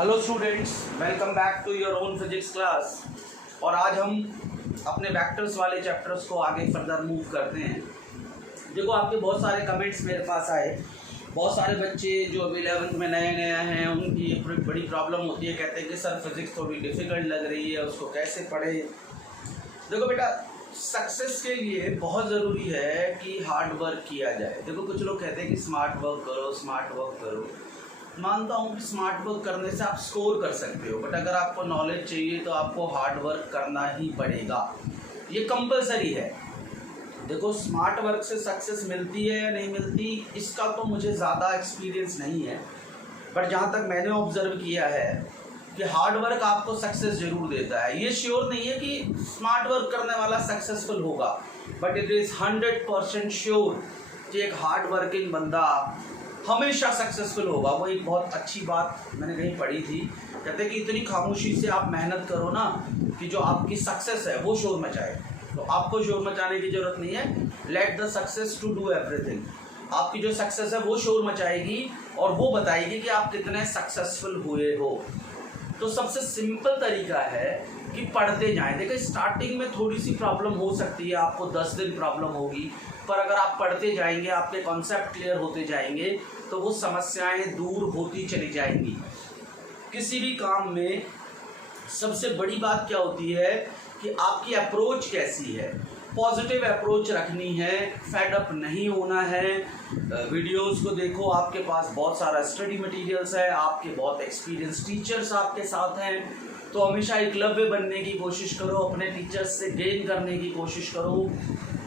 Hello students, welcome back to your own physics class. और आज हम अपने वेक्टर्स वाले चैप्टर्स को आगे फर्दर मूव करते हैं। देखो, आपके बहुत सारे कमेंट्स मेरे पास आए। बहुत सारे बच्चे जो 11th में नए नए हैं उनकी एक बड़ी प्रॉब्लम होती है, कहते हैं कि सर फिज़िक्स थोड़ी डिफ़िकल्ट लग रही है, उसको कैसे पढ़े। देखो बेटा, सक्सेस के लिए बहुत ज़रूरी है कि हार्ड वर्क किया जाए। देखो, कुछ लोग कहते हैं कि स्मार्ट वर्क करो, स्मार्ट वर्क करो। मानता हूँ कि स्मार्ट वर्क करने से आप स्कोर कर सकते हो, बट अगर आपको नॉलेज चाहिए तो आपको हार्ड वर्क करना ही पड़ेगा। ये कंपलसरी है। देखो, स्मार्ट वर्क से सक्सेस मिलती है या नहीं मिलती, इसका तो मुझे ज़्यादा एक्सपीरियंस नहीं है, बट जहाँ तक मैंने ऑब्जर्व किया है कि हार्ड वर्क आपको सक्सेस ज़रूर देता है। ये श्योर नहीं है कि स्मार्ट वर्क करने वाला सक्सेसफुल होगा, बट इट इज़ 100% श्योर कि एक हार्ड वर्किंग बंदा हमेशा सक्सेसफुल होगा। वो एक बहुत अच्छी बात मैंने कहीं पढ़ी थी, कहते हैं कि इतनी खामोशी से आप मेहनत करो ना कि जो आपकी सक्सेस है वो शोर मचाए। तो आपको शोर मचाने की ज़रूरत नहीं है। Let the success to do everything. आपकी जो सक्सेस है वो शोर मचाएगी और वो बताएगी कि आप कितने सक्सेसफुल हुए हो। तो सबसे सिंपल तरीका है कि पढ़ते जाएं। देखो, स्टार्टिंग में थोड़ी सी प्रॉब्लम हो सकती है, आपको 10 दिन प्रॉब्लम होगी, पर अगर आप पढ़ते जाएंगे, आपके कॉन्सेप्ट क्लियर होते जाएंगे तो वो समस्याएं दूर होती चली जाएंगी। किसी भी काम में सबसे बड़ी बात क्या होती है कि आपकी अप्रोच कैसी है। पॉजिटिव अप्रोच रखनी है, फेड अप नहीं होना है। वीडियोस को देखो, आपके पास बहुत सारा स्टडी मटेरियल्स है, आपके बहुत एक्सपीरियंस टीचर्स आपके साथ हैं, तो हमेशा एकलव्य बनने की कोशिश करो, अपने टीचर्स से गेन करने की कोशिश करो।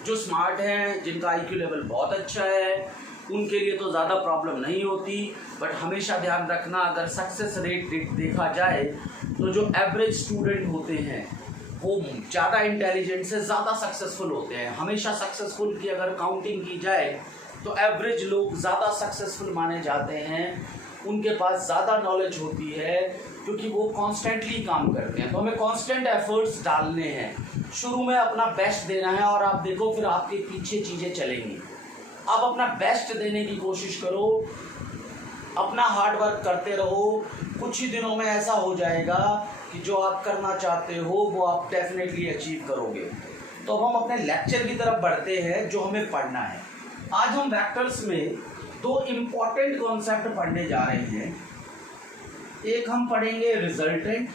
जो स्मार्ट हैं, जिनका IQ लेवल बहुत अच्छा है, उनके लिए तो ज़्यादा प्रॉब्लम नहीं होती, बट हमेशा ध्यान रखना, अगर सक्सेस रेट देखा जाए तो जो एवरेज स्टूडेंट होते हैं वो ज़्यादा इंटेलिजेंट से ज़्यादा सक्सेसफुल होते हैं। हमेशा सक्सेसफुल की अगर काउंटिंग की जाए तो एवरेज लोग ज़्यादा सक्सेसफुल माने जाते हैं। उनके पास ज़्यादा नॉलेज होती है क्योंकि वो कॉन्स्टेंटली काम करते हैं। तो हमें कॉन्स्टेंट एफर्ट्स डालने हैं, शुरू में अपना बेस्ट देना है, और आप देखो फिर आपके पीछे चीज़ें चलेंगी। आप अपना बेस्ट देने की कोशिश करो, अपना हार्ड वर्क करते रहो। कुछ ही दिनों में ऐसा हो जाएगा कि जो आप करना चाहते हो वो आप डेफिनेटली अचीव करोगे। तो अब हम अपने लेक्चर की तरफ बढ़ते हैं, जो हमें पढ़ना है। आज हम वेक्टर्स में दो इम्पॉर्टेंट कॉन्सेप्ट पढ़ने जा रहे हैं। एक हम पढ़ेंगे रिजल्टेंट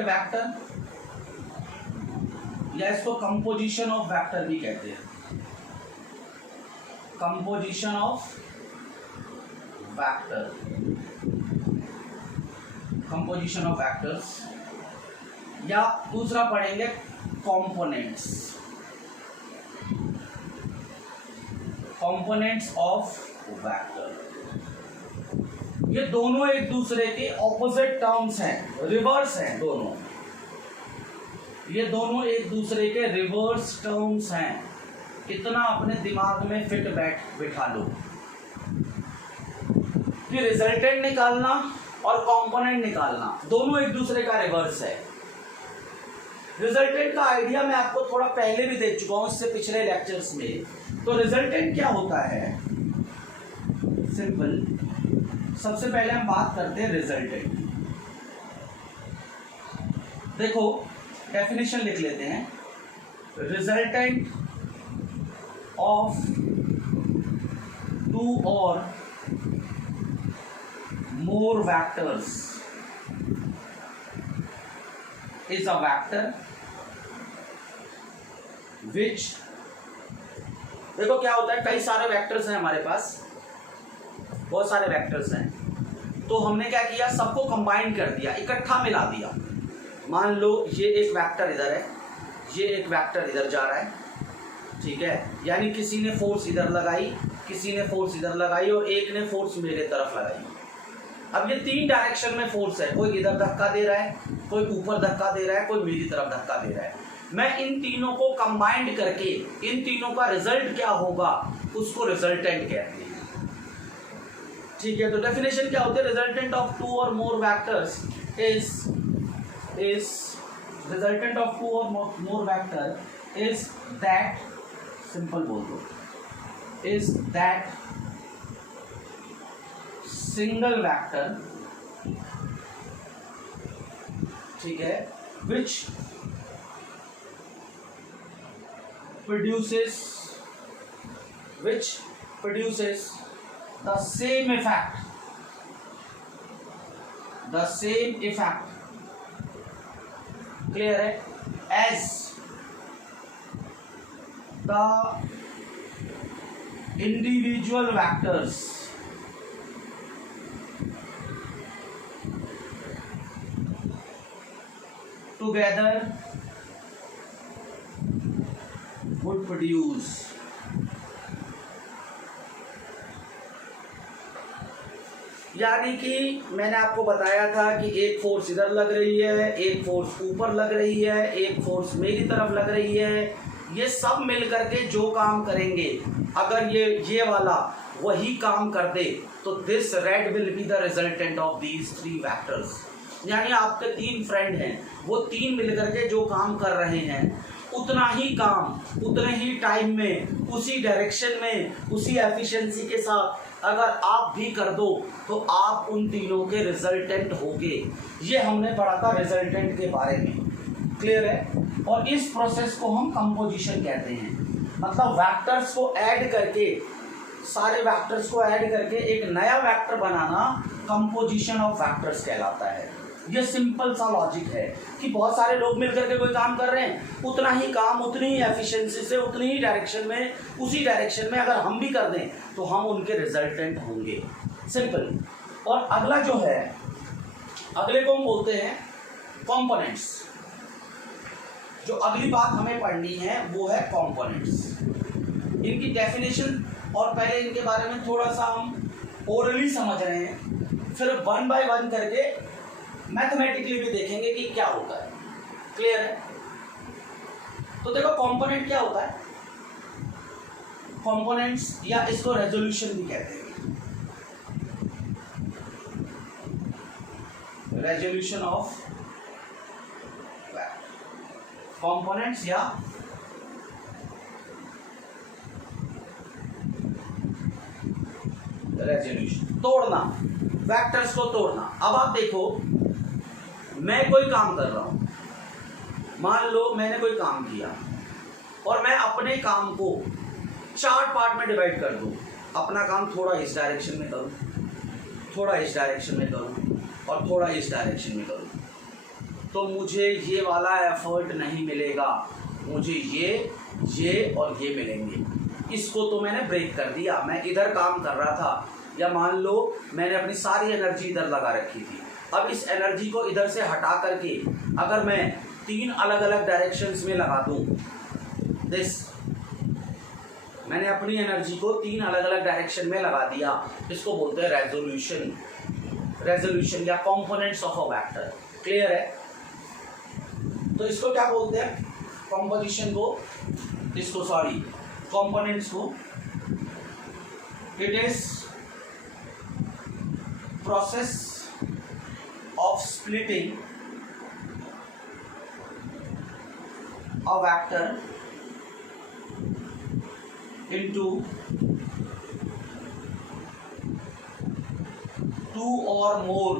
वेक्टर, या इसको कंपोजिशन ऑफ वेक्टर भी कहते हैं। Composition of vector, composition of vectors, या दूसरा पढ़ेंगे कंपोनेंट्स, कंपोनेंट्स ऑफ वेक्टर। ये दोनों एक दूसरे के ऑपोजिट टर्म्स हैं, रिवर्स हैं दोनों। ये दोनों एक दूसरे के रिवर्स टर्म्स हैं। इतना अपने दिमाग में फिट बिठा लो कि रिजल्टेंट निकालना और कंपोनेंट निकालना दोनों एक दूसरे का रिवर्स है। रिजल्टेंट का आइडिया मैं आपको थोड़ा पहले भी दे चुका हूं, इससे पिछले लेक्चर्स में। तो रिजल्टेंट क्या होता है, सिंपल। सबसे पहले हम बात करते हैं रिजल्टेंट। देखो, डेफिनेशन लिख लेते हैं। Resultant of two or more vectors is a vector which, देखो क्या होता है, कई सारे वेक्टर्स हैं हमारे पास, बहुत सारे वेक्टर्स हैं, तो हमने क्या किया, सबको कंबाइन कर दिया, इकट्ठा मिला दिया। मान लो ये एक वेक्टर इधर है, ये एक वेक्टर इधर जा रहा है, ठीक है, यानी किसी ने फोर्स इधर लगाई, किसी ने फोर्स इधर लगाई और एक ने फोर्स मेरे तरफ लगाई। अब ये तीन डायरेक्शन में फोर्स है, कोई इधर धक्का दे रहा है, कोई ऊपर धक्का दे रहा है, कोई मेरी तरफ धक्का दे रहा है। मैं इन तीनों को कंबाइंड करके इन तीनों का रिजल्ट क्या होगा उसको रिजल्टेंट कहते हैं, ठीक है। तो डेफिनेशन क्या होती है, resultant of two or more vectors is resultant of two or more vector is that, simple बोल दो, is that सिंगल वेक्टर, ठीक है, which produces the same effect, clear है, as the individual vectors together would produce. यानी कि मैंने आपको बताया था कि एक फोर्स इधर लग रही है, एक फोर्स ऊपर लग रही है, एक फोर्स मेरी तरफ लग रही है, ये सब मिल करके जो काम करेंगे, अगर ये वाला वही काम कर दे तो this red will be the resultant of these 3 vectors. यानी आपके 3 फ्रेंड हैं, वो 3 मिलकर के जो काम कर रहे हैं उतना ही काम उतने ही टाइम में उसी डायरेक्शन में उसी एफिशिएंसी के साथ अगर आप भी कर दो तो आप उन तीनों के रिजल्टेंट होगे। ये हमने पढ़ा था रिजल्टेंट के बारे में, क्लियर है। और इस प्रोसेस को हम कंपोजिशन कहते हैं, मतलब वेक्टर्स को ऐड करके, सारे वेक्टर्स को ऐड करके एक नया vector banana composition of vectors कहलाता है। ये सिंपल सा लॉजिक है कि बहुत सारे लोग मिलकर के कोई काम कर रहे हैं, उतना ही काम उतनी ही एफिशिएंसी से उतनी ही डायरेक्शन में, उसी डायरेक्शन में अगर हम भी कर दें तो हम उनके रिजल्टेंट होंगे, सिंपल। और अगला जो है, अगले को हम बोलते हैं कंपोनेंट्स। जो अगली बात हमें पढ़नी है वो है कंपोनेंट्स। इनकी डेफिनेशन और पहले इनके बारे में थोड़ा सा हम ओरली समझ रहे हैं, फिर 1 बाय 1 करके मैथमेटिकली भी देखेंगे कि क्या होता है, क्लियर है। तो देखो कंपोनेंट क्या होता है, कंपोनेंट्स या इसको रेजोल्यूशन भी कहते हैं, रेजोल्यूशन ऑफ कंपोनेंट्स या रेजोल्यूशन, तोड़ना, वेक्टर्स को तोड़ना। अब आप देखो, मैं कोई काम कर रहा हूं, मान लो मैंने कोई काम किया और मैं अपने काम को 4 पार्ट में डिवाइड कर दूं। अपना काम थोड़ा इस डायरेक्शन में करूं, थोड़ा इस डायरेक्शन में करूं और थोड़ा इस डायरेक्शन में करूं, तो मुझे ये वाला एफर्ट नहीं मिलेगा, मुझे ये और ये मिलेंगे। इसको तो मैंने ब्रेक कर दिया, मैं इधर काम कर रहा था, या मान लो मैंने अपनी सारी एनर्जी इधर लगा रखी थी। अब इस एनर्जी को इधर से हटा करके अगर मैं 3 अलग अलग डायरेक्शंस में लगा दूं, दिस, मैंने अपनी एनर्जी को 3 अलग अलग डायरेक्शन में लगा दिया, इसको बोलते हैं रेजोल्यूशन, रेजोल्यूशन या components of a vector, clear है। तो इसको क्या बोलते हैं, कंपोजिशन को, इसको सॉरी कंपोनेंट्स को, it is process of splitting a vector into 2 or more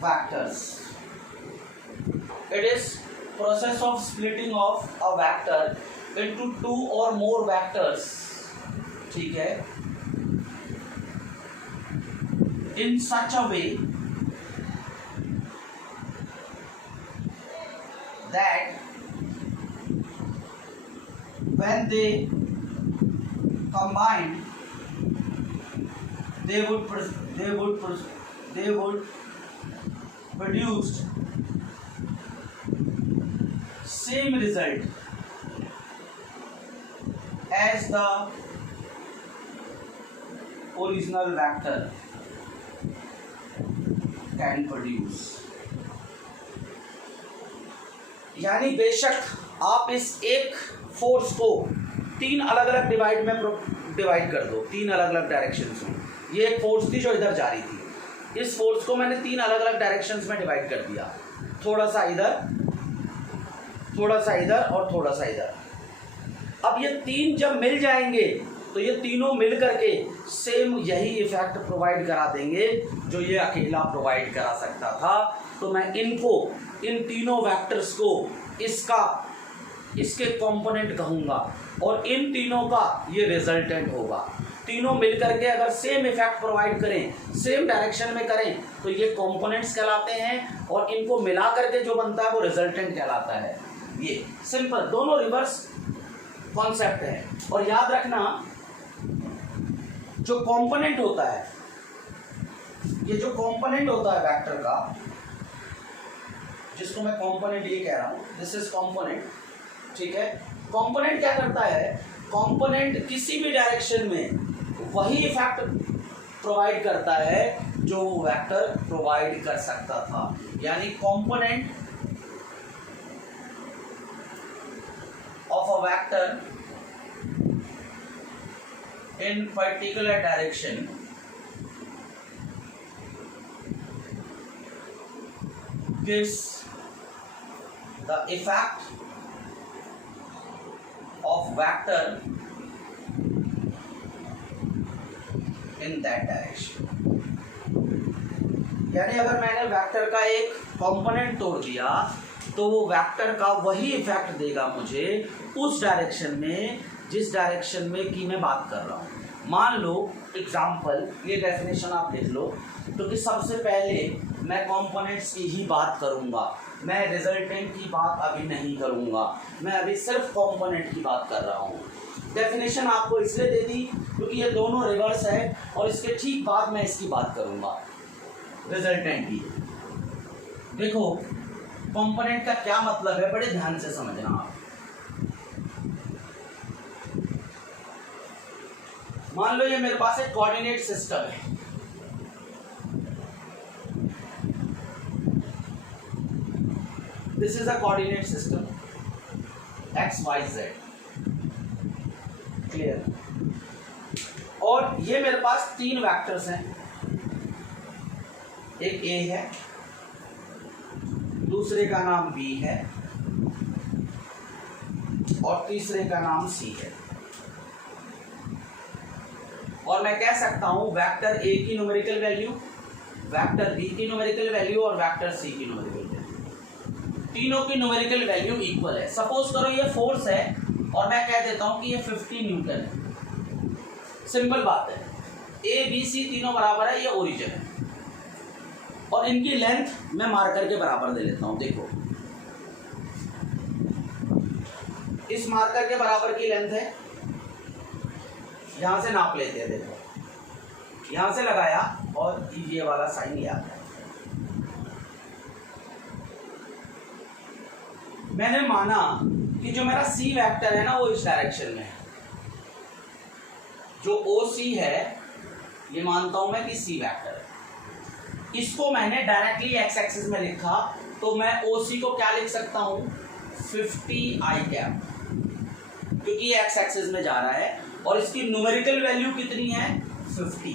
vectors. It is process of splitting of a vector into 2 or more vectors, ठीक है, in such a way that when they combine they would produce same result as the original vector can produce। यानी बेशक आप इस एक force को 3 अलग अलग डिवाइड कर दो, 3 अलग अलग डायरेक्शंस में। ये एक फोर्स थी जो इधर जा रही थी, इस फोर्स को मैंने 3 अलग अलग डायरेक्शंस में डिवाइड कर दिया, थोड़ा सा इधर, थोड़ा सा इधर और थोड़ा सा इधर। अब ये 3 जब मिल जाएंगे तो ये तीनों मिल करके सेम यही इफेक्ट प्रोवाइड करा देंगे जो ये अकेला प्रोवाइड करा सकता था। तो मैं इन तीनों वेक्टर्स को इसके कंपोनेंट कहूँगा और इन तीनों का ये रिजल्टेंट होगा। तीनों मिलकर के अगर सेम इफेक्ट प्रोवाइड करें, सेम डायरेक्शन में करें, तो ये कंपोनेंट्स कहलाते हैं और इनको मिला करके जो बनता है वो रिजल्टेंट कहलाता है। ये सिंपल, दोनों रिवर्स कॉन्सेप्ट है। और याद रखना, जो कंपोनेंट होता है, ये जो कंपोनेंट होता है वेक्टर का, जिसको मैं कंपोनेंट ये कह रहा हूं, दिस इज कंपोनेंट, ठीक है। कंपोनेंट क्या करता है, कंपोनेंट किसी भी डायरेक्शन में वही इफेक्ट प्रोवाइड करता है जो वेक्टर प्रोवाइड कर सकता था। यानी component of a vector in particular direction gives the effect of vector in that direction। यानी अगर मैंने वेक्टर का एक कंपोनेंट तोड़ दिया तो वो वेक्टर का वही इफेक्ट देगा मुझे उस डायरेक्शन में जिस डायरेक्शन में की मैं बात कर रहा हूँ। मान लो एग्जाम्पल, ये डेफिनेशन आप लिख लो, तो कि सबसे पहले मैं कंपोनेंट्स की ही बात करूँगा, मैं रिजल्टेंट की बात अभी नहीं करूँगा, मैं अभी सिर्फ कंपोनेंट की बात कर रहा हूँ। डेफिनेशन आपको इसलिए दे दी क्योंकि ये दोनों रिवर्स है और इसके ठीक बाद मैं इसकी बात करूँगा, रिजल्टेंट की। देखो कंपोनेंट का क्या मतलब है, बड़े ध्यान से समझना आप। मान लो ये मेरे पास एक कोऑर्डिनेट सिस्टम है, this is a coordinate system X Y Z, clear. और ये मेरे पास तीन वेक्टर्स हैं, एक ए है, दूसरे का नाम बी है और तीसरे का नाम सी है। और मैं कह सकता हूं वेक्टर ए की न्यूमेरिकल वैल्यू, वेक्टर बी की न्यूमेरिकल वैल्यू और वेक्टर सी की न्यूमेरिकल वैल्यू, तीनों की न्यूमेरिकल वैल्यू इक्वल है। सपोज करो ये फोर्स है और मैं कह देता हूं कि ये 50 न्यूटन है। सिंपल बात है, ए बी सी तीनों बराबर है, ये ओरिजिन है और इनकी लेंथ मैं मार्कर के बराबर दे लेता हूं। देखो इस मार्कर के बराबर की लेंथ है, यहां से नाप लेते हैं। देखो यहां से लगाया और ये वाला साइन ये आता है। मैंने माना कि जो मेरा सी वेक्टर है ना वो इस डायरेक्शन में है, जो ओ सी है ये मानता हूं मैं कि सी वेक्टर है। इसको मैंने डायरेक्टली एक्स एक्सिस में लिखा तो मैं ओ सी को क्या लिख सकता हूं, 50 आई कैप, क्योंकि ये एक्स एक्सिस में जा रहा है और इसकी न्यूमेरिकल वैल्यू कितनी है, 50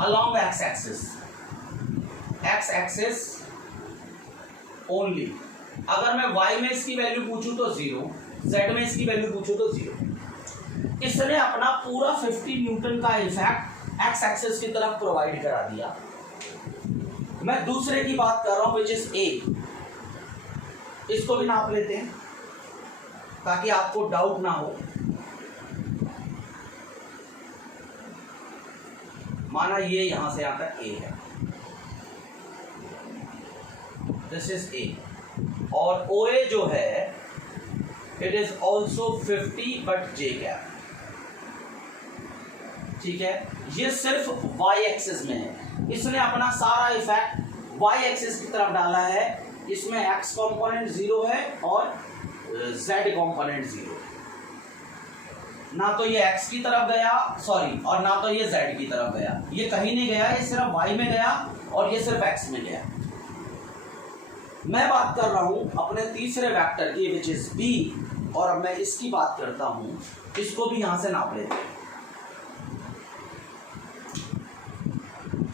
along x axis, x axis only. अगर मैं y में इसकी वैल्यू पूछूं तो 0, z में इसकी वैल्यू पूछूं तो 0। इसने अपना पूरा 50 न्यूटन का इफेक्ट एक्स एक्सिस की तरफ प्रोवाइड करा दिया। मैं दूसरे की बात कर रहा हूं विच इज ए, इसको भी नाप लेते हैं ताकि आपको डाउट ना हो। माना ये यहां से यहां तक ए है, दिस इज ए, और ओ ए जो है it is also 50 but J cap, ठीक है। ये सिर्फ वाई एक्सिस में है, इसने अपना सारा इफेक्ट वाई एक्सिस की तरफ डाला है। इसमें एक्स कंपोनेंट 0 है और जेड कंपोनेंट 0 है। ना तो ये x की तरफ गया, सॉरी, और ना तो ये z की तरफ गया, ये कहीं नहीं गया, ये सिर्फ y में गया और ये सिर्फ x में गया। मैं बात कर रहा हूं अपने तीसरे वेक्टर की विच इज b, और अब मैं इसकी बात करता हूं, इसको भी यहां से नाप लेते हैं,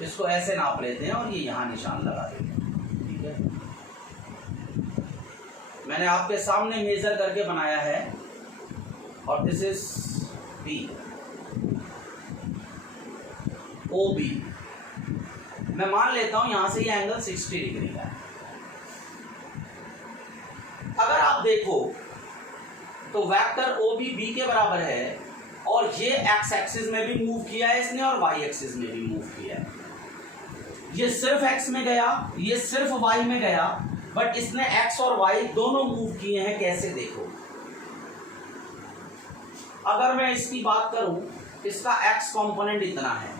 इसको ऐसे नाप लेते हैं और ये यहां निशान लगा देते हैं, ठीक है। मैंने आपके सामने मेजर करके बनाया है और this is B। O B, मैं मान लेता हूं यहां से ये एंगल 60 डिग्री का है। अगर आप देखो तो वेक्टर ओ बी के बराबर है और ये एक्स एक्सिस में भी मूव किया है इसने और वाई एक्सिस में भी मूव किया है। ये सिर्फ एक्स में गया, ये सिर्फ वाई में गया, बट इसने एक्स और वाई दोनों मूव किए हैं। कैसे देखो, अगर मैं इसकी बात करूं, इसका एक्स कंपोनेंट इतना है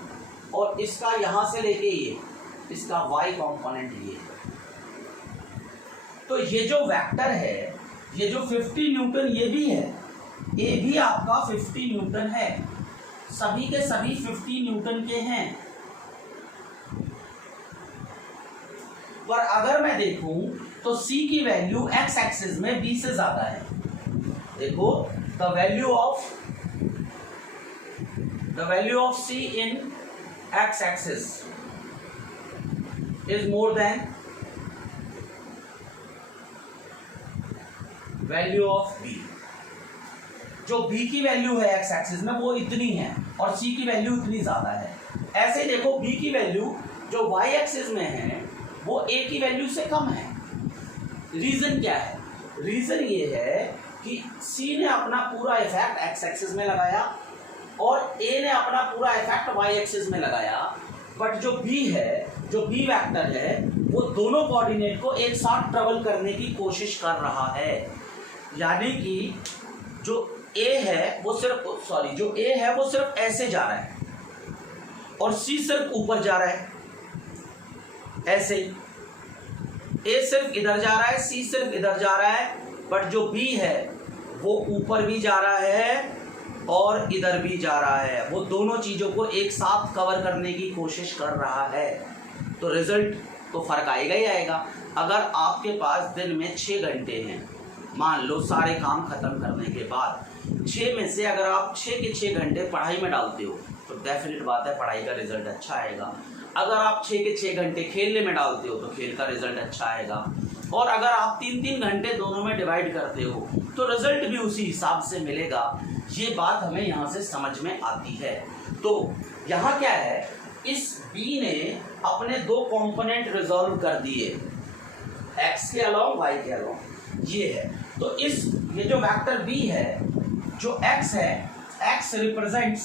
और इसका यहां से लेके ये इसका वाई कंपोनेंट ये, तो ये जो वेक्टर है, ये जो 50 न्यूटन ये भी है, ये भी आपका 50 न्यूटन है, सभी के सभी 50 न्यूटन के हैं। पर अगर मैं देखूं तो C की वैल्यू एक्स एक्सिस में B से ज्यादा है। देखो, the value of C in x axis is more than value of B। जो B की वैल्यू है एक्स एक्सिस में वो इतनी है और C की वैल्यू इतनी ज्यादा है। ऐसे ही देखो, B की वैल्यू जो Y एक्सिस में है वो A की वैल्यू से कम है। रीजन क्या है? रीजन ये है कि C ने अपना पूरा इफेक्ट एक्स एक्सिस में लगाया और A ने अपना पूरा इफेक्ट Y एक्सिस में लगाया, बट जो B है, जो B वेक्टर है, वो दोनों कोऑर्डिनेट को एक साथ ट्रेवल करने की कोशिश कर रहा है। यानी कि जो A है वो सिर्फ ऐसे जा रहा है और C सिर्फ ऊपर जा रहा है, ऐसे। A सिर्फ इधर जा रहा है, C सिर्फ इधर जा रहा है, बट जो B है वो ऊपर भी जा रहा है और इधर भी जा रहा है। वो दोनों चीजों को एक साथ कवर करने की कोशिश कर रहा है। तो रिजल्ट तो फर्क आएगा ही आएगा। अगर आपके पास दिन में 6 घंटे हैं, मान लो सारे काम खत्म करने के बाद, 6 में से अगर आप 6 के 6 घंटे पढ़ाई में डालते हो तो डेफिनेट बात है पढ़ाई का रिजल्ट अच्छा आएगा। अगर आप 6 के 6 घंटे खेलने में डालते हो तो खेल का रिजल्ट अच्छा आएगा। और अगर आप 3-3 घंटे दोनों में डिवाइड करते हो तो रिजल्ट भी उसी हिसाब से मिलेगा। ये बात हमें यहाँ से समझ में आती है। तो यहाँ क्या है, इस B ने अपने 2 कंपोनेंट रिजॉल्व कर दिए, x के अलावा y के अलावा, ये है। तो ये जो वेक्टर B है, जो x है, x represents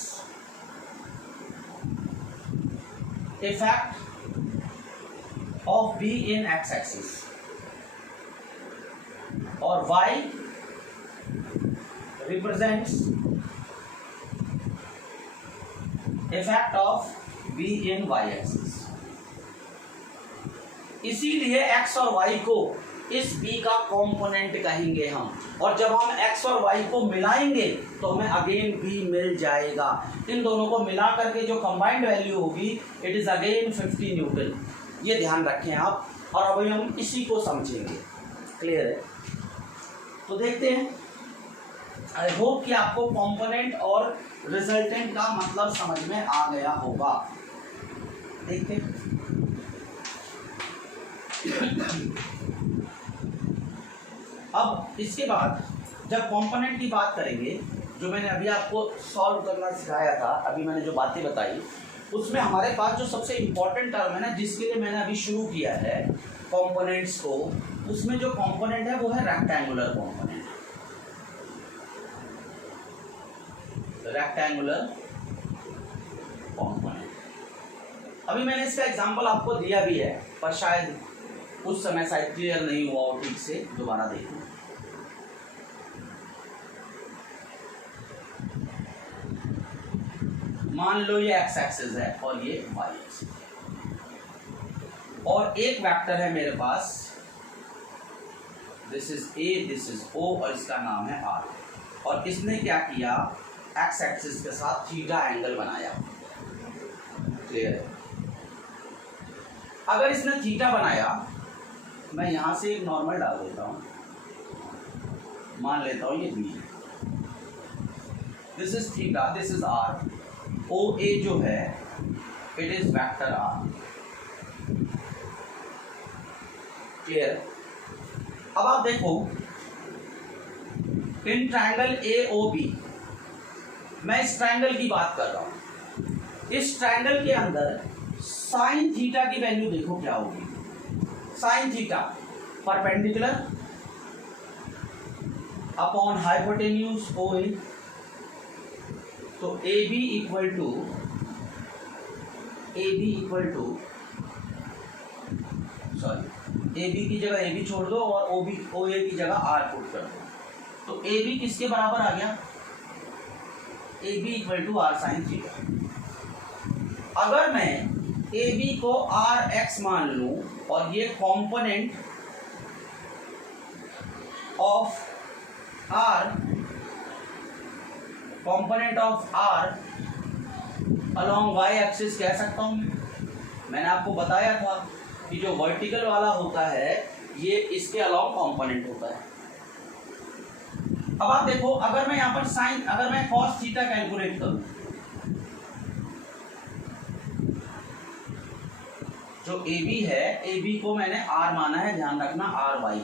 effect of B in x axis और y represents effect of B in y axis. इसीलिए x और y को इस B का कंपोनेंट कहेंगे हम, और जब हम x और y को मिलाएंगे तो हमें अगेन B मिल जाएगा। इन दोनों को मिला करके जो कंबाइंड वैल्यू होगी इट इज अगेन 50 न्यूटन। ये ध्यान रखें आप, और अभी हम इसी को समझेंगे। क्लियर है? तो देखते हैं। आई होप कि आपको कंपोनेंट और रिजल्टेंट का मतलब समझ में आ गया होगा। देखते हैं। अब इसके बाद जब कंपोनेंट की बात करेंगे, जो मैंने अभी आपको सॉल्व करना सिखाया था, अभी मैंने जो बातें बताई, उसमें हमारे पास जो सबसे इम्पोर्टेंट टर्म है ना, जिसके लिए मैंने अभी शुरू किया है कंपोनेंट्स को, उसमें जो कंपोनेंट है वो है रेक्टेंगुलर कंपोनेंट। Rectangular component. अभी मैंने इसका एग्जांपल आपको दिया भी है, पर शायद उस समय शायद क्लियर नहीं हुआ हो ठीक से, दोबारा देखो। मान लो ये x एक्सिस है और ये y एक्सिस है, और एक वेक्टर है मेरे पास, this is A, this is O, और इसका नाम है R। और इसने क्या किया, x एक्सिस के साथ थीटा एंगल बनाया। क्लियर है? अगर इसने थीटा बनाया, मैं यहां से एक नॉर्मल डाल देता हूं, मान लेता हूं ये B, this is theta, this is R, OA जो है it is vector R। Clear? अब आप देखो, इन ट्रायंगल AOB, मैं इस ट्रायंगल की बात कर रहा हूं, इस ट्रायंगल के अंदर साइन थीटा की वैल्यू देखो क्या होगी। Sine theta perpendicular upon hypotenuse O A, तो A B equal to sorry A B की जगह ए बी छोड़ दो और ओ ए की जगह आर पुट कर दो, तो ए बी किसके बराबर आ गया, A B equal to R sine theta. अगर मैं ए बी को आर एक्स मान लूं और ये component of R along Y axis कह सकता हूं। मैंने आपको बताया था कि जो वर्टिकल वाला होता है ये इसके अलोंग कॉम्पोनेंट होता है। अब आप देखो, अगर मैं यहां पर अगर मैं cos थीटा कैलकुलेट करूं, जो AB है, AB को मैंने R माना है, ध्यान रखना R Y।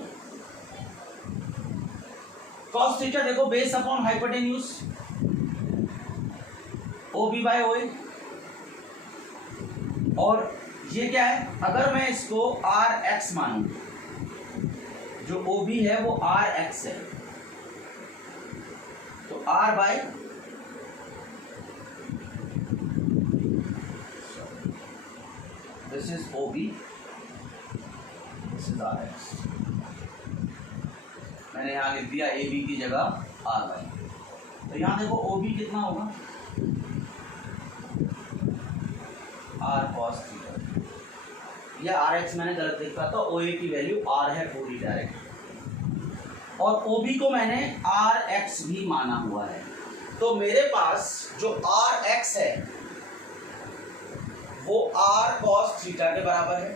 cos थीटा देखो base upon hypotenuse OB by OA, और ये क्या है, अगर मैं इसको RX मानूं, जो OB है वो RX है, तो R by this is OB, this is RX। मैंने यहाँ लिख दिया AB की जगह RY। तो यहाँ देखो OB कितना होगा, R cos थीटा, यह RX मैंने गलत लिखा था, OA की वैल्यू R है पूरी डायरेक्ट, और OB को मैंने RX भी माना हुआ है। तो मेरे पास जो RX है वो R cos थीटा के बराबर है,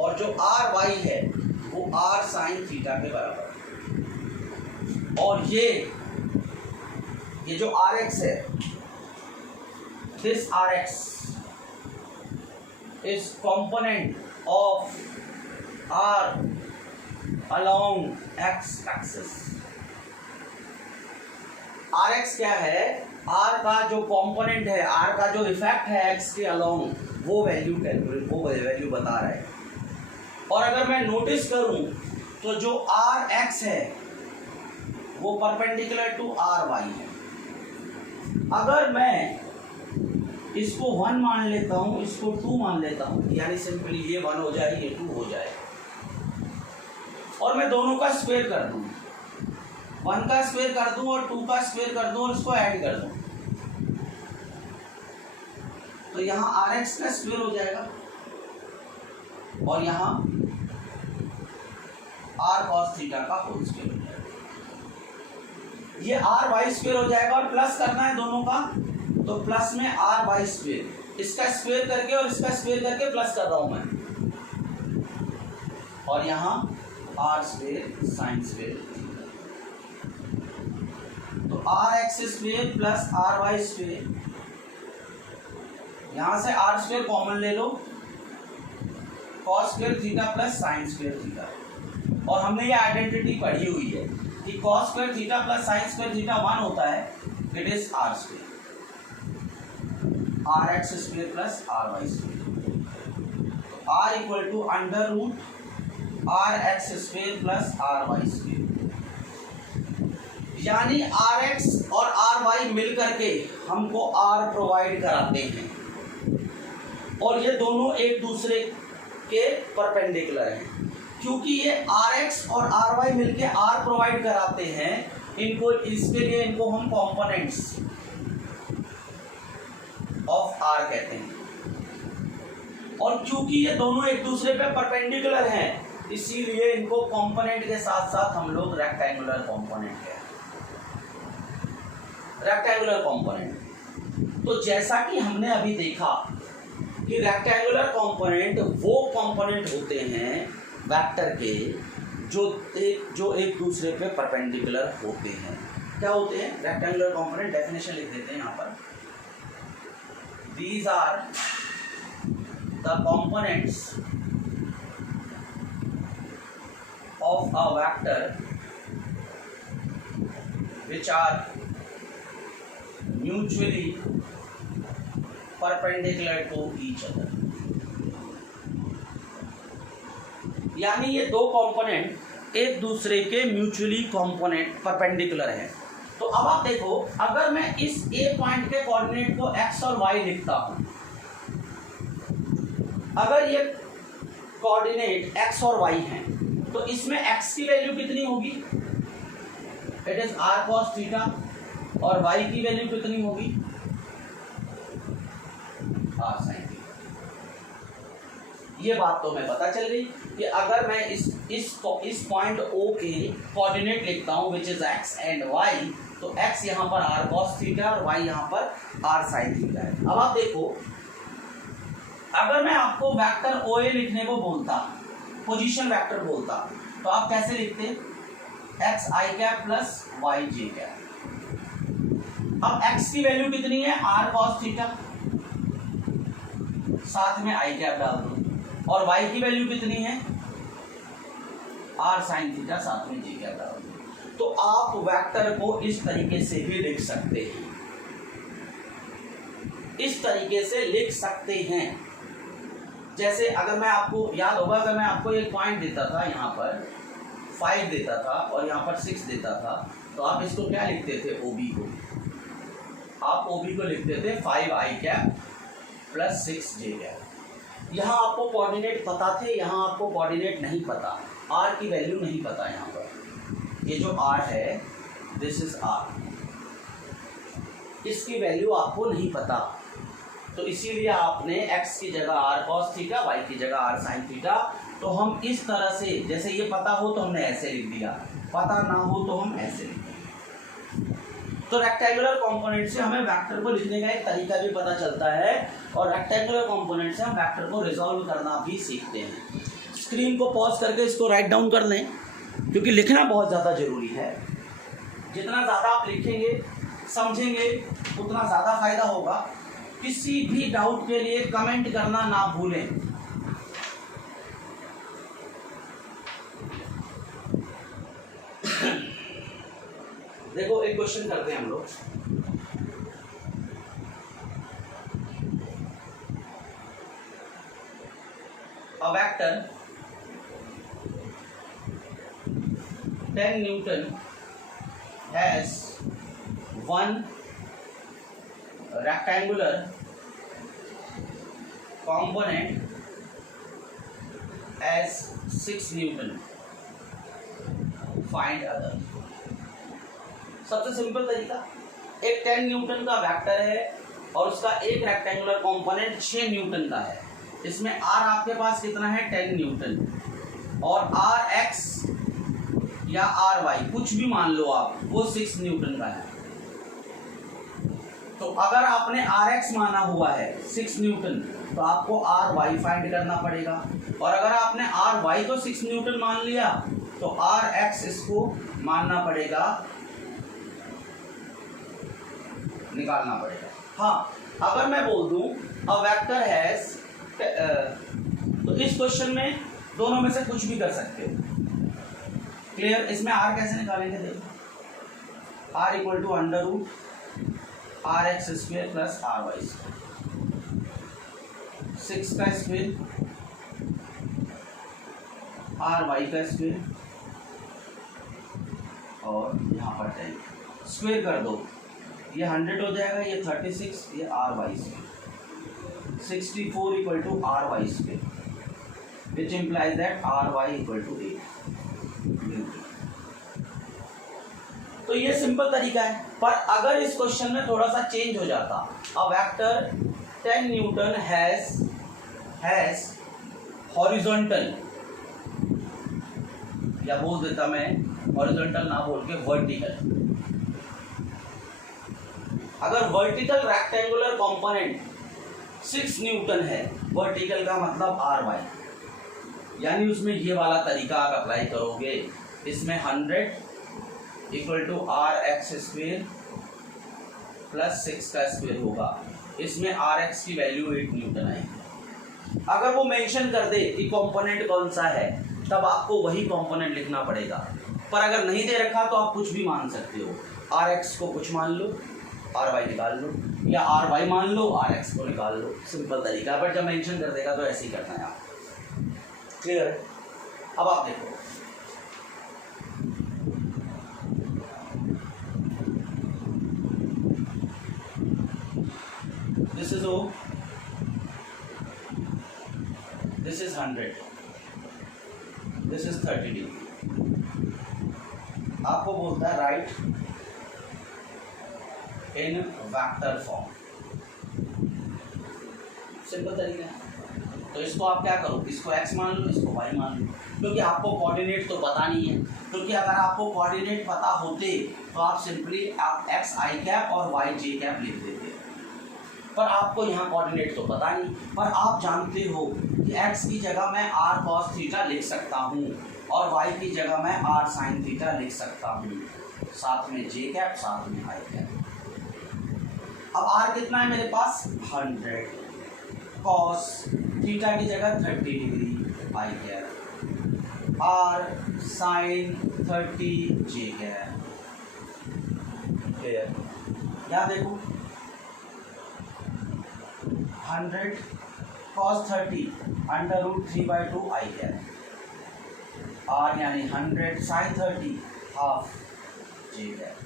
और जो RY है वो R sin थीटा के बराबर है। और ये जो RX है, this RX is component of R along X axis। RX क्या है, R का जो कंपोनेंट है, R का जो इफेक्ट है X के अलोंग, वो वैल्यू बता रहा है। और अगर मैं नोटिस करूं तो जो RX है वो परपेंडिकुलर टू RY है। अगर मैं इसको 1 मान लेता हूं, इसको 2 मान लेता हूं, यानी सिंपली ये 1 हो जाए, ये 2 हो जाए, और मैं दोनों का स्क्वायर कर दूं, 1 का स्क्वायर कर दूं और 2 का स्क्वायर कर दूं और इसको ऐड कर दूं, तो यहाँ RX का स्क्वायर हो जाएगा और यहाँ R cos थीटा का होल स्क्वायर हो जाएगा। ये RY स्क्वायर हो जाएगा, और प्लस करना है दोनों का, तो प्लस में RY स्क्वायर, इसका स्क्वायर करके और इसका स्क्वायर करके प्लस कर रहा हूं मैं, और यहाँ R स्क्वायर साइन स्क्वायर, तो RX square plus RY square, यहां से R स्क्वायर कॉमन ले लो, cos square theta plus sine square theta, और हमने ये आइडेंटिटी पढ़ी हुई है कि cos square theta plus sine square theta 1 होता है, it is R square, RX square plus RY square, तो R equal to under root RX square plus RY square, यानी RX और RY मिल करके हमको R प्रोवाइड कराते हैं, और ये दोनों एक दूसरे के परपेंडिकुलर हैं। क्योंकि ये RX और RY मिलके R प्रोवाइड कराते हैं, इसके लिए इनको हम कंपोनेंट्स ऑफ R कहते हैं, और क्योंकि ये दोनों एक दूसरे पे परपेंडिकुलर हैं, इसीलिए इनको कंपोनेंट के साथ साथ हम लोग रेक्टेंगुलर कंपोनेंट कहते हैं, रेक्टेंगुलर कंपोनेंट। तो जैसा कि हमने अभी देखा कि रेक्टेंगुलर कंपोनेंट वो कंपोनेंट होते हैं वेक्टर के जो एक दूसरे पे परपेंडिकुलर होते हैं। क्या होते हैं रेक्टेंगुलर कंपोनेंट? डेफिनेशन लिख देते हैं यहाँ पर, these are the components of a vector which are mutually perpendicular to each other. यानी ये दो कंपोनेंट एक दूसरे के म्यूचुअली कंपोनेंट परपेंडिकुलर है। तो अब आप देखो, अगर मैं इस ए पॉइंट के कोऑर्डिनेट को एक्स और वाई लिखता हूं, अगर ये कोऑर्डिनेट एक्स और वाई हैं, तो इसमें एक्स की वैल्यू कितनी होगी? It is R cos theta, और वाई की वैल्यू कितनी होगी? R sine theta. ये बात तो हमें पता चल गई कि अगर मैं इस पॉइंट ओ के कोऑर्डिनेट लिखता हूं which is X and Y, तो एक्स यहां पर आर कॉस थीटा और वाई यहां पर आर साइन थीटा है। अब आप देखो, अगर मैं आपको वेक्टर ओ ए लिखने को बोलता, पोजीशन वेक्टर बोलता, तो आप कैसे लिखते? एक्स आई कैप प्लस वाई जे कैप। अब एक्स की वैल्यू कितनी है? आर कॉस थीटा, साथ में आई कैप डाल दो, और वाई की वैल्यू कितनी है? आर साइन थीटा, साथ में जे कैप डाल दो। तो आप वेक्टर को इस तरीके से भी लिख सकते हैं, इस तरीके से लिख सकते हैं। जैसे अगर मैं आपको याद होगा, अगर मैं आपको एक पॉइंट देता था, यहाँ पर 5 देता था और यहाँ पर 6 देता था, तो आप इसको क्या लिखते थे? ओबी को। आप ओबी को लिखते थे 5 आई कैप प्लस 6 जे कैप। यहाँ आपको कोऑर्डिनेट पता थे, यहाँ आपको कोऑर्डिनेट नहीं पता, आर की वैल्यू नहीं पता। यहाँ पर ये जो आर है, दिस इज आर, इसकी वैल्यू आपको नहीं पता, तो इसीलिए आपने x की जगह आर कॉस थीटा, y की जगह आर साइन थीटा। तो हम इस तरह से, जैसे ये पता हो तो हमने ऐसे लिख दिया, पता ना हो तो हम ऐसे लिख दिया। तो रेक्टेंगुलर कंपोनेंट से हमें वेक्टर को लिखने का एक तरीका भी पता चलता है, और रेक्टेंगुलर कंपोनेंट से हम वेक्टर को रिजॉल्व करना भी सीखते हैं। स्क्रीन को पॉज करके इसको राइट डाउन कर लें, क्योंकि लिखना बहुत ज़्यादा जरूरी है। जितना ज़्यादा आप लिखेंगे, समझेंगे, उतना ज़्यादा फायदा होगा। किसी भी डाउट के लिए कमेंट करना ना भूलें। देखो, एक क्वेश्चन करते हैं हम लोग। A vector 10 Newton has one rectangular component as 6 Newton. Find other. सबसे सिंपल तरीका, एक 10 न्यूटन का वेक्टर है और उसका एक रेक्टेंगुलर कंपोनेंट 6 न्यूटन का है। इसमें आर आपके पास कितना है? 10 न्यूटन, और आर एक्स या आर वाई कुछ भी मान लो आप, वो 6 न्यूटन का है। तो अगर आपने आर एक्स माना हुआ है 6 न्यूटन, तो आपको आर वाई फाइंड करना पड़ेगा, और अगर आपने आर वाई को 6 न्यूटन मान लिया, तो आर एक्स इसको मानना पड़ेगा, निकालना पड़ेगा। हाँ, अगर मैं बोल दूं अ वेक्टर हैज, तो इस क्वेश्चन में दोनों में से कुछ भी कर सकते हो। क्लियर? इसमें आर कैसे निकालेंगे? देखो, R equal to under root R X square plus R Y square, 6 का स्क्वेयर, आर वाई का स्क्वेयर, और यहाँ पर 10 स्क्वेयर कर दो, ये 100 हो जाएगा, ये 36, ये R Y square, 64 equal to R Y square, which implies that R Y equal to 8। तो ये सिंपल तरीका है। पर अगर इस क्वेश्चन में थोड़ा सा चेंज हो जाता, a vector 10 Newton has horizontal, या बोल देता मैं हॉरिजॉन्टल ना बोल के वर्टिकल। अगर वर्टिकल रेक्टेंगुलर कंपोनेंट 6 न्यूटन है, वर्टिकल का मतलब आर वाई, यानी उसमें ये वाला तरीका आप अप्लाई करोगे, इसमें 100 equal to R X square plus 6 का स्क्वेयर होगा, इसमें आर एक्स की वैल्यू 8 न्यूटन आएगी। अगर वो मेंशन कर दे कि कंपोनेंट कौन सा है, तब आपको वही कंपोनेंट लिखना पड़ेगा। पर अगर नहीं दे रखा तो आप कुछ भी मान सकते हो, आर एक्स को कुछ मान लो, आर वाई निकाल लो, या आर वाई मान लो, आर एक्स को निकाल लो, सिंपल तरीका है। बट जब मेंशन कर देगा तो ऐसे ही करना है आप। क्लियर है? अब आप देखो, this is O, this is 100, this is 30 degree. आपको बोलता है right in vector form, simple तरीका है। तो इसको आप क्या करो, इसको x मान लो, इसको y मान लो, क्योंकि आपको कोऑर्डिनेट तो पता नहीं है। क्योंकि अगर आपको कोऑर्डिनेट पता होते तो आप सिंपली आप x i कैप और y j कैप लिख देते, पर आपको यहाँ कोऑर्डिनेट तो पता नहीं। पर आप जानते हो कि x की जगह मैं r cos थीटा लिख सकता हूँ और y की जगह मैं r sin थीटा लिख सकता हूँ, साथ में j कैप, साथ में i कैप। अब r कितना है मेरे पास, 100, cos थीटा की जगह 30 degree i cap, r sin 30 j cap. Clear? यहाँ देखो 100 cos 30 √3/2 i कैप, r यानी 100 sin 30 हाफ j कैप,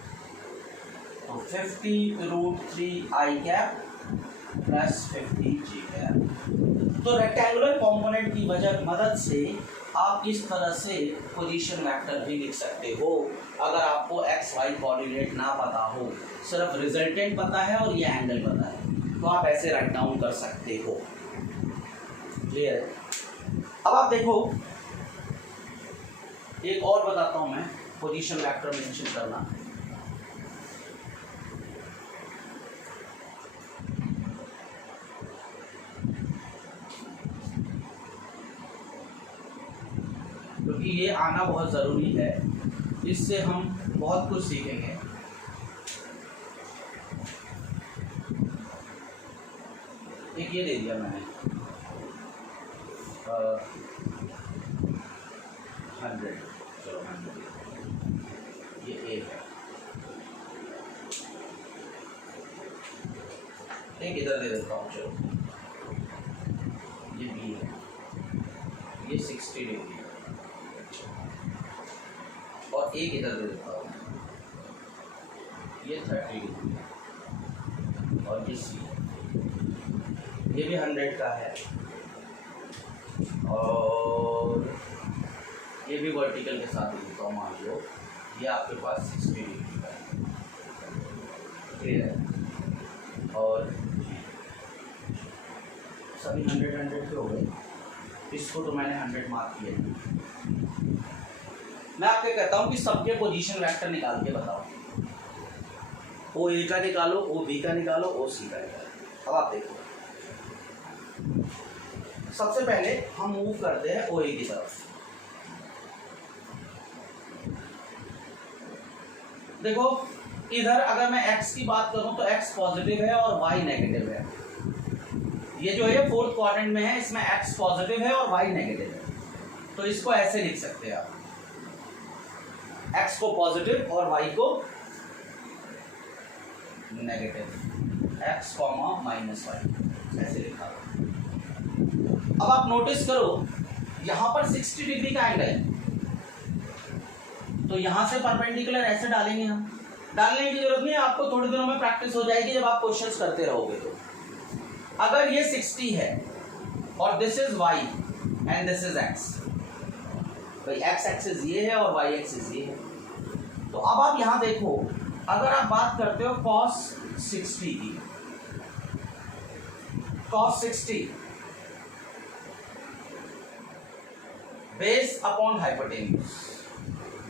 तो 50√3 i cap plus 50 j cap. तो रेक्टेंगुलर कंपोनेंट की मदद से आप इस तरह से पोजीशन वेक्टर भी लिख सकते हो। अगर आपको एक्स वाई कोऑर्डिनेट ना पता हो, सिर्फ रिजल्टेंट पता है और ये एंगल पता है, तो आप ऐसे राइट डाउन कर सकते हो। क्लियर? अब आप देखो, एक और बताता हूं मैं पोजीशन वेक्टर मेंशन करना। क्योंकि ये आना बहुत ज़रूरी है, इससे हम बहुत कुछ सीखेंगे। एक ये दे दिया मैंने 100, चलो 100, ये ए है, एक इधर दे देता हूँ, चलो ये बी है, ये 60 डिग्री है, और एक इधर दे देता हूँ, ये 30 डिग्री है, और ये सी, ये भी 100 का है, और ये भी वर्टिकल के साथ ही देता हूँ। मान लो ये आपके पास 60 डिग्री का है, क्लियर है, और सभी 100 के हो गए। इसको तो मैंने 100 मार्क किया। मैं आपको कहता हूँ कि सबके पोजीशन वेक्टर निकाल के बताओ, ओ ए का निकालो, ओ बी का निकालो, ओ सी का निकालो। अब आप देखो, सबसे पहले हम मूव करते हैं ओ ए की तरफ। देखो इधर अगर मैं x की बात करूं तो x पॉजिटिव है और y नेगेटिव है। ये जो है फोर्थ क्वाड्रेंट में है, इसमें x पॉजिटिव है और y नेगेटिव है। तो इसको ऐसे लिख सकते हैं आप, x को पॉजिटिव और y को नेगेटिव, x माइनस y, ऐसे लिखा। अब आप नोटिस करो यहां पर 60 डिग्री का एंगल है, तो यहां से परपेंडिकुलर ऐसे डालेंगे हम। डालने की जरूरत नहीं है, आपको थोड़े दिनों में प्रैक्टिस हो जाएगी जब आप क्वेश्चंस करते रहोगे। तो अगर ये 60 है और this is y and this is x, भाई x एक्सिस ये है और y एक्सिस ये है। तो अब आप यहां देखो, अगर आप बात करते हो cos 60 की, cos 60 base upon hypotenuse,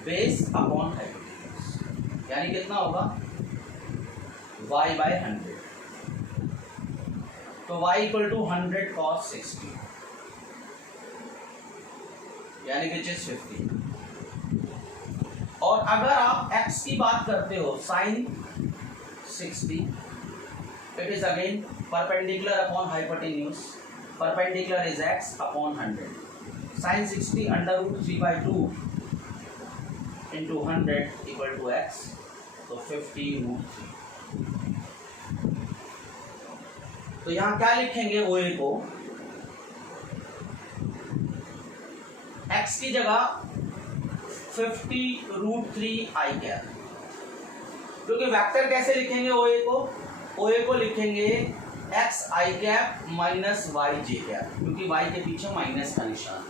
base upon hypotenuse, यानी कितना होगा y/100। तो y इक्वल टू 100 cos 60, यानी विच इज 50। और अगर आप x की बात करते हो sin 60, it is again perpendicular upon hypotenuse, perpendicular is x upon 100। sin 60 √3/2 into 100 equal to x, तो 50√3। तो यहाँ क्या लिखेंगे, ओ ए को x की जगह 50√3 आई कैप, क्योंकि वेक्टर कैसे लिखेंगे ओ ए को लिखेंगे एक्स आई कैप माइनस वाई जे कैप, क्योंकि वाई के पीछे माइनस का निशान।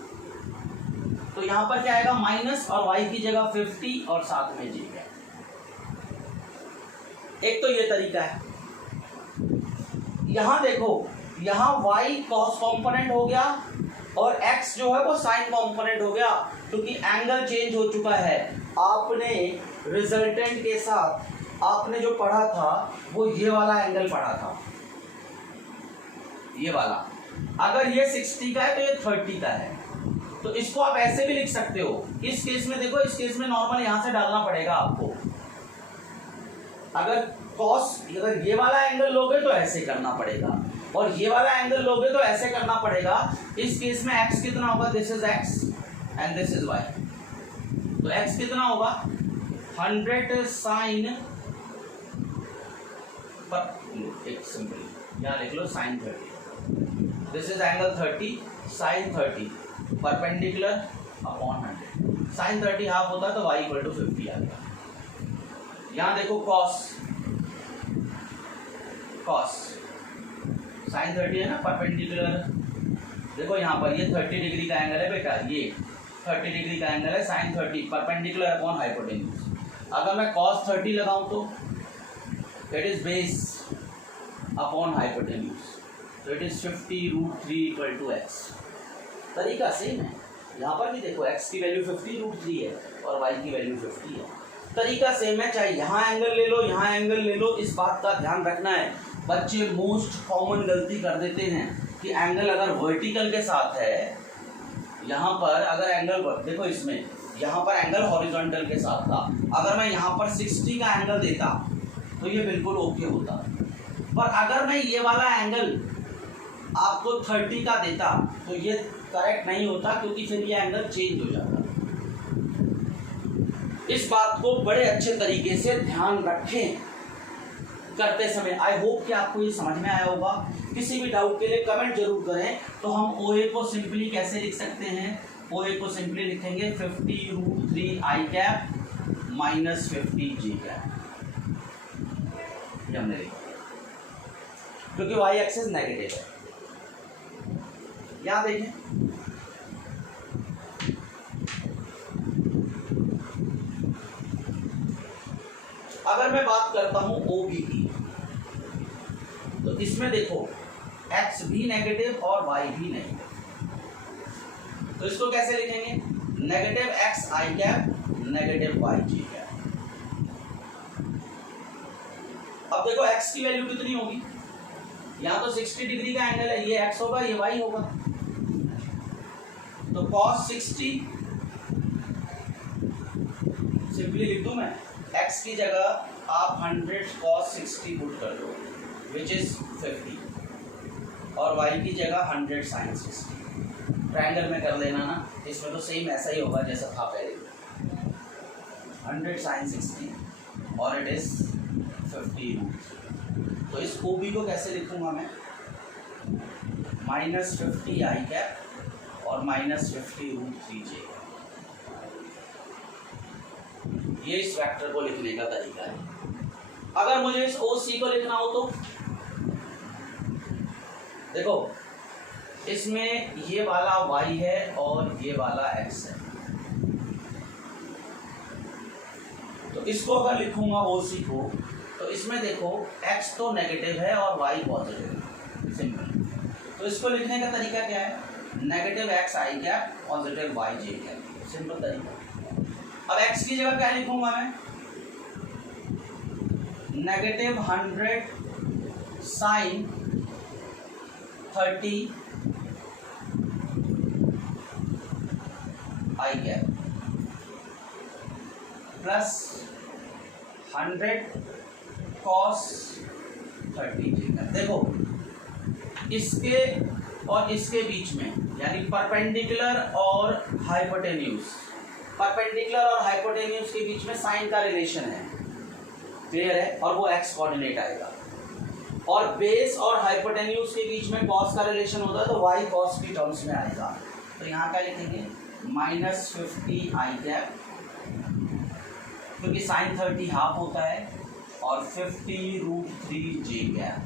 तो यहां पर क्या आएगा, माइनस और वाई की जगह 50 और साथ में जे कैप। एक तो ये तरीका है। यहां देखो, यहां y कॉस कंपोनेंट हो गया और x जो है वो साइन कंपोनेंट हो गया, क्योंकि एंगल चेंज हो चुका है। आपने रिजल्टेंट के साथ आपने जो पढ़ा था वो ये वाला एंगल पढ़ा था, ये वाला। अगर ये 60 का है तो ये 30 का है। तो इसको आप ऐसे भी लिख सकते हो। इस केस में देखो, इस केस में नॉर्मल यहां से डालना पड़ेगा आपको। अगर ये वाला एंगल लोगे तो ऐसे करना पड़ेगा, और ये वाला एंगल लोगे तो ऐसे करना पड़ेगा। इस केस में x कितना होगा, this is x and this is y। तो x कितना होगा 100 साइन, एक सिंपल यहाँ लिख लो sine 30, this is angle 30 sine 30 perpendicular upon 100। Sine 30 half होता है तो y इक्वल टू 50 आ गया। यहाँ देखो कॉस साइन 30 है ना, परपेंडिकुलर। देखो यहाँ पर ये 30 डिग्री का एंगल है बेटा, ये 30 डिग्री का एंगल है, साइन 30 परपेंडिकुलर अपॉन हाइपोटेन्यूज। अगर मैं कॉस 30 लगाऊं तो it is base upon hypotenuse, तो it is 50√3 equal to x। तरीका सेम है। यहाँ पर भी देखो x की वैल्यू 50√3 है और y की वैल्यू 50 है। तरीका सेम है, चाहे यहाँ एंगल ले लो, यहाँ एंगल ले लो। इस बात का ध्यान रखना है, बच्चे मोस्ट कॉमन गलती कर देते हैं कि एंगल अगर वर्टिकल के साथ है, यहाँ पर अगर एंगल देखो, इसमें यहाँ पर एंगल हॉरिजॉन्टल के साथ था। अगर मैं यहाँ पर 60 का एंगल देता तो ये बिल्कुल ओके होता, पर अगर मैं ये वाला एंगल आपको 30 का देता तो ये करेक्ट नहीं होता, क्योंकि फिर ये एंगल चेंज हो जाता। इस बात को बड़े अच्छे तरीके से ध्यान रखें करते समय। आई होप कि आपको ये समझ में आया होगा। किसी भी डाउट के लिए कमेंट जरूर करें। तो हम ओ ए को सिंपली कैसे लिख सकते हैं, ओ ए को सिंपली लिखेंगे 50√3 आई कैप माइनस 50 जी कैप। हमने लिखा क्योंकि वाई एक्सिस नेगेटिव है। यहाँ देखें, अगर मैं बात करता हूं ओ बी की, तो इसमें देखो x भी नेगेटिव और y भी नेगेटिव। तो इसको कैसे लिखेंगे, नेगेटिव x आई कैप नेगेटिव y जी कैप। अब देखो x की वैल्यू कितनी होगी, यहाँ तो 60 डिग्री का एंगल है, ये x होगा, ये y होगा। तो cos 60 सिंपली लिख दूं मैं, x की जगह आप 100 cos 60 पुट कर दो विच इज 50, और y की जगह 100 sin 60। ट्रायंगल में कर लेना ना, इसमें तो सेम ऐसा ही होगा जैसा था पहले, 100 sin 60 और इट इज 50। तो इस OB को कैसे लिखूंगा मैं, -50 आई कैप और -50√3 जे। ये इस वेक्टर को लिखने का तरीका है। अगर मुझे इस OC को लिखना हो तो देखो, इसमें ये वाला y है और ये वाला x है। तो इसको अगर लिखूंगा OC को, तो इसमें देखो x तो नेगेटिव है और y पॉजिटिव है, सिंपल। तो इसको लिखने का तरीका क्या है, नेगेटिव x आई कैप पॉजिटिव y जे कैप, सिंपल तरीका। अब x की जगह क्या लिखूंगा मैं, नेगेटिव 100 साइन 30 आई कैप प्लस 100 कॉस 30 जे कैप। देखो, इसके और इसके बीच में, यानी परपेंडिकुलर और हाइपोटेन्यूज, परपेंडिकुलर और हाइपोटेन्यूज के बीच में साइन का रिलेशन है, क्लियर है, और वो एक्स कोऑर्डिनेट आएगा। और बेस और हाइपोटेन्यूज के बीच में कॉस का रिलेशन होता है तो y कॉस की टर्म्स में आएगा। तो यहाँ क्या लिखेंगे -50 आई कैप, क्योंकि साइन 30 हाफ होता है, और 50√3 जे कैप।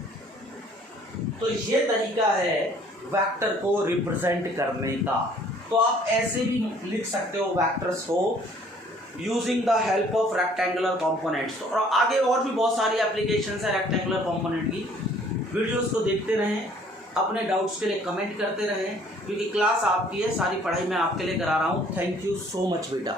तो ये तरीका है वेक्टर को रिप्रेजेंट करने का। तो आप ऐसे भी लिख सकते हो वेक्टर्स को using the help of rectangular components. और आगे और भी बहुत सारी एप्लीकेशंस है रेक्टेंगुलर कंपोनेंट की। वीडियोस को देखते रहें, अपने डाउट्स के लिए कमेंट करते रहें, क्योंकि क्लास आपकी है, सारी पढ़ाई मैं आपके लिए करा रहा हूँ। थैंक यू सो मच बेटा।